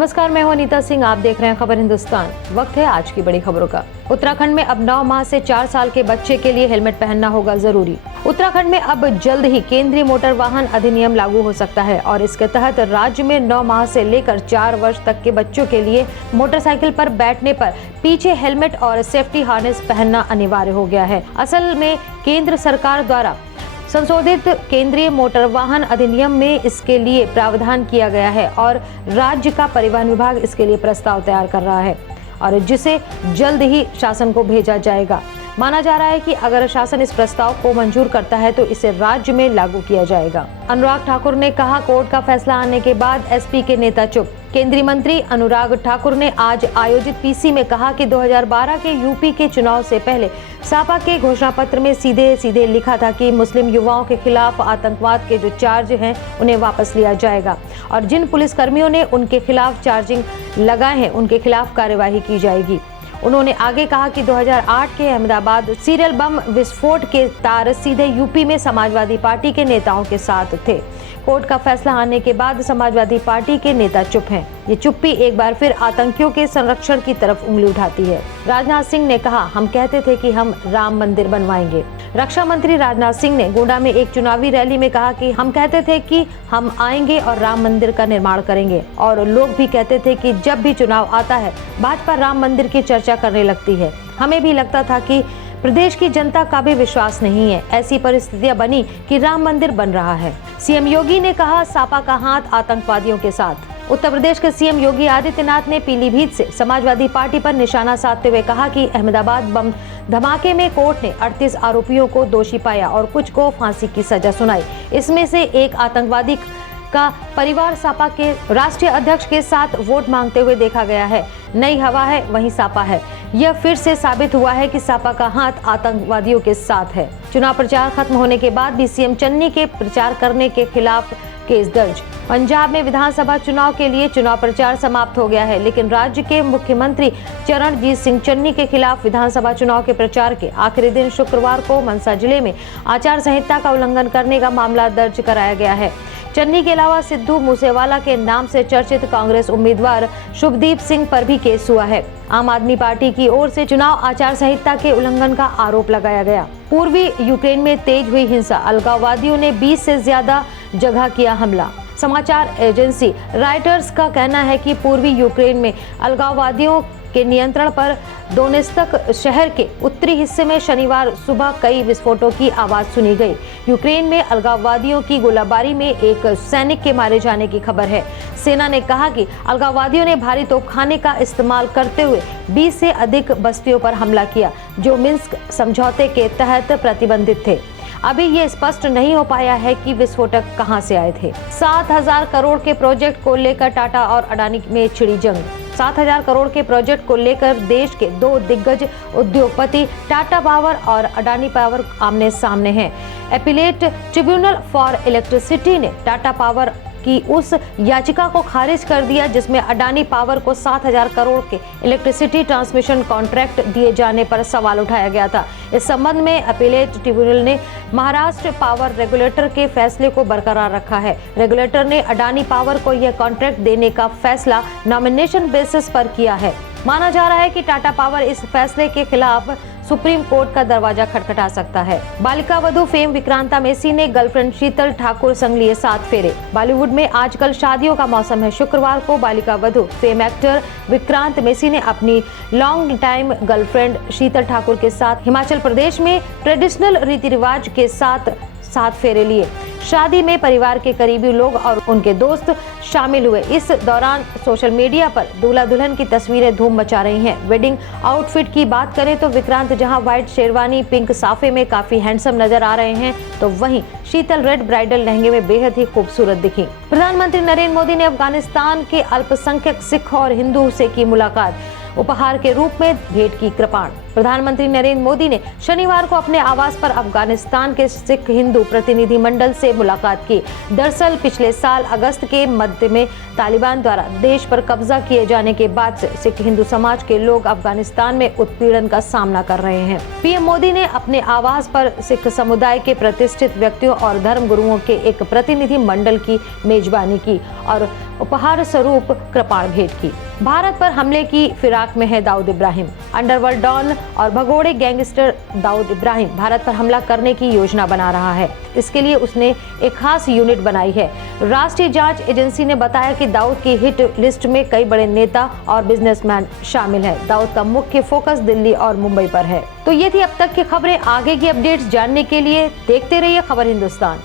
नमस्कार, मैं हूं अनीता सिंह। आप देख रहे हैं खबर हिंदुस्तान। वक्त है आज की बड़ी खबरों का। उत्तराखंड में अब 9 माह से 4 साल के बच्चे के लिए हेलमेट पहनना होगा जरूरी। उत्तराखंड में अब जल्द ही केंद्रीय मोटर वाहन अधिनियम लागू हो सकता है और इसके तहत राज्य में 9 माह से लेकर 4 वर्ष तक के बच्चों के लिए मोटरसाइकिल पर बैठने पर पीछे हेलमेट और सेफ्टी हार्नेस पहनना अनिवार्य हो गया है। असल में केंद्र सरकार द्वारा संशोधित केंद्रीय मोटर वाहन अधिनियम में इसके लिए प्रावधान किया गया है और राज्य का परिवहन विभाग इसके लिए प्रस्ताव तैयार कर रहा है और जिसे जल्द ही शासन को भेजा जाएगा। माना जा रहा है कि अगर शासन इस प्रस्ताव को मंजूर करता है तो इसे राज्य में लागू किया जाएगा। अनुराग ठाकुर ने कहा, कोर्ट का फैसला आने के बाद एसपी के नेता चुप। केंद्रीय मंत्री अनुराग ठाकुर ने आज आयोजित पीसी में कहा कि 2012 के यूपी के चुनाव से पहले सपा के घोषणा पत्र में सीधे सीधे लिखा था कि मुस्लिम युवाओं के खिलाफ आतंकवाद के जो चार्ज हैं उन्हें वापस लिया जाएगा और जिन पुलिसकर्मियों ने उनके खिलाफ चार्जिंग लगाए हैं उनके खिलाफ कार्यवाही की जाएगी। उन्होंने आगे कहा कि 2008 के अहमदाबाद सीरियल बम विस्फोट के तार सीधे यूपी में समाजवादी पार्टी के नेताओं के साथ थे। कोर्ट का फैसला आने के बाद समाजवादी पार्टी के नेता चुप हैं। ये चुप्पी एक बार फिर आतंकियों के संरक्षण की तरफ उंगली उठाती है। राजनाथ सिंह ने कहा, हम कहते थे कि हम राम मंदिर बनवाएंगे। रक्षा मंत्री राजनाथ सिंह ने गोंडा में एक चुनावी रैली में कहा कि हम कहते थे कि हम आएंगे और राम मंदिर का निर्माण करेंगे और लोग भी कहते थे कि जब भी चुनाव आता है भाजपा राम मंदिर की चर्चा करने लगती है। हमें भी लगता था कि प्रदेश की जनता का भी विश्वास नहीं है। ऐसी परिस्थितियां बनी कि राम मंदिर बन रहा है। सीएम योगी ने कहा, सपा का हाथ आतंकवादियों के साथ। उत्तर प्रदेश के सीएम योगी आदित्यनाथ ने पीलीभीत से समाजवादी पार्टी पर निशाना साधते हुए कहा कि अहमदाबाद बम धमाके में कोर्ट ने 38 आरोपियों को दोषी पाया और कुछ को फांसी की सजा सुनाई। इसमें से एक आतंकवादी का परिवार सपा के राष्ट्रीय अध्यक्ष के साथ वोट मांगते हुए देखा गया है। नई हवा है वहीं सपा है। यह फिर से साबित हुआ है कि सपा का हाथ आतंकवादियों के साथ है। चुनाव प्रचार खत्म होने के बाद भी सीएम चन्नी के प्रचार करने के खिलाफ केस दर्ज। पंजाब में विधानसभा चुनाव के लिए चुनाव प्रचार समाप्त हो गया है, लेकिन राज्य के मुख्यमंत्री चरणजीत सिंह चन्नी के खिलाफ विधानसभा चुनाव के प्रचार के आखिरी दिन शुक्रवार को मनसा जिले में आचार संहिता का उल्लंघन करने का मामला दर्ज कराया गया है। चन्नी के अलावा सिद्धू मूसेवाला के नाम से चर्चित कांग्रेस उम्मीदवार शुभदीप सिंह पर भी केस हुआ है। आम आदमी पार्टी की ओर से चुनाव आचार संहिता के उल्लंघन का आरोप लगाया गया। पूर्वी यूक्रेन में तेज हुई हिंसा, अलगाववादियों ने 20 से ज्यादा जगह किया हमला। समाचार एजेंसी रॉयटर्स का कहना है कि पूर्वी यूक्रेन में अलगाववादियों के नियंत्रण पर दोनेत्स्क शहर के उत्तरी हिस्से में शनिवार सुबह कई विस्फोटों की आवाज सुनी गई। यूक्रेन में अलगाववादियों की गोलाबारी में एक सैनिक के मारे जाने की खबर है। सेना ने कहा कि अलगाववादियों ने भारी तोपखाने का इस्तेमाल करते हुए 20 से अधिक बस्तियों पर हमला किया जो मिन्स्क समझौते के तहत प्रतिबंधित थे। अभी ये स्पष्ट नहीं हो पाया है कि विस्फोटक कहां से आए थे। 7,000 करोड़ के प्रोजेक्ट को लेकर टाटा और अडानी में छिड़ी जंग। 7,000 करोड़ के प्रोजेक्ट को लेकर देश के 2 दिग्गज उद्योगपति टाटा पावर और अडानी पावर आमने सामने हैं। एपीलेट ट्रिब्यूनल फॉर इलेक्ट्रिसिटी ने टाटा पावर की उस याचिका को खारिज कर दिया जिसमें अडानी पावर को 7,000 करोड़ के इलेक्ट्रिसिटी ट्रांसमिशन कॉन्ट्रैक्ट दिए जाने पर सवाल उठाया गया था। इस संबंध में अपीलेट ट्रिब्यूनल ने महाराष्ट्र पावर रेगुलेटर के फैसले को बरकरार रखा है। रेगुलेटर ने अडानी पावर को यह कॉन्ट्रैक्ट देने का फैसला नॉमिनेशन बेसिस पर किया है। माना जा रहा है कि टाटा पावर इस फैसले के खिलाफ सुप्रीम कोर्ट का दरवाजा खटखटा सकता है। बालिका वधू फेम विक्रांता मेसी ने गर्लफ्रेंड शीतल ठाकुर संग लिए 7 फेरे। बॉलीवुड में आजकल शादियों का मौसम है। शुक्रवार को Balika Vadhu fame actor Vikrant Messi ने अपनी लॉन्ग टाइम गर्लफ्रेंड शीतल ठाकुर के साथ हिमाचल प्रदेश में ट्रेडिशनल रीति रिवाज के साथ 7 फेरे लिए। शादी में परिवार के करीबी लोग और उनके दोस्त शामिल हुए। इस दौरान सोशल मीडिया पर दूल्हा दुल्हन की तस्वीरें धूम मचा रही हैं। वेडिंग आउटफिट की बात करें तो विक्रांत जहां व्हाइट शेरवानी पिंक साफे में काफी हैंडसम नजर आ रहे हैं तो वहीं शीतल रेड ब्राइडल लहंगे में बेहद ही खूबसूरत दिखी। प्रधानमंत्री नरेंद्र मोदी ने अफगानिस्तान के अल्पसंख्यक सिख और हिंदू से की मुलाकात। उपहार के रूप में भेंट की कृपाण। प्रधानमंत्री नरेंद्र मोदी ने शनिवार को अपने आवास पर अफगानिस्तान के सिख हिंदू प्रतिनिधि मंडल से मुलाकात की। दरअसल पिछले साल अगस्त के मध्य में तालिबान द्वारा देश पर कब्जा किए जाने के बाद से सिख हिंदू समाज के लोग अफगानिस्तान में उत्पीड़न का सामना कर रहे हैं। पीएम मोदी ने अपने आवास पर सिख समुदाय के प्रतिष्ठित व्यक्तियों और धर्म गुरुओं के एक प्रतिनिधि मंडल की मेजबानी की और उपहार स्वरूप कृपाण भेंट की। भारत पर हमले की फिराक में है दाऊद इब्राहिम। अंडरवर्ल्ड डॉन और भगोड़े गैंगस्टर दाऊद इब्राहिम भारत पर हमला करने की योजना बना रहा है। इसके लिए उसने एक खास यूनिट बनाई है। राष्ट्रीय जांच एजेंसी ने बताया कि दाऊद की हिट लिस्ट में कई बड़े नेता और बिजनेसमैन शामिल है। दाऊद का मुख्य फोकस दिल्ली और मुंबई पर है। तो ये थी अब तक की खबरें। आगे की अपडेट्स जानने के लिए देखते रहिए खबर हिंदुस्तान।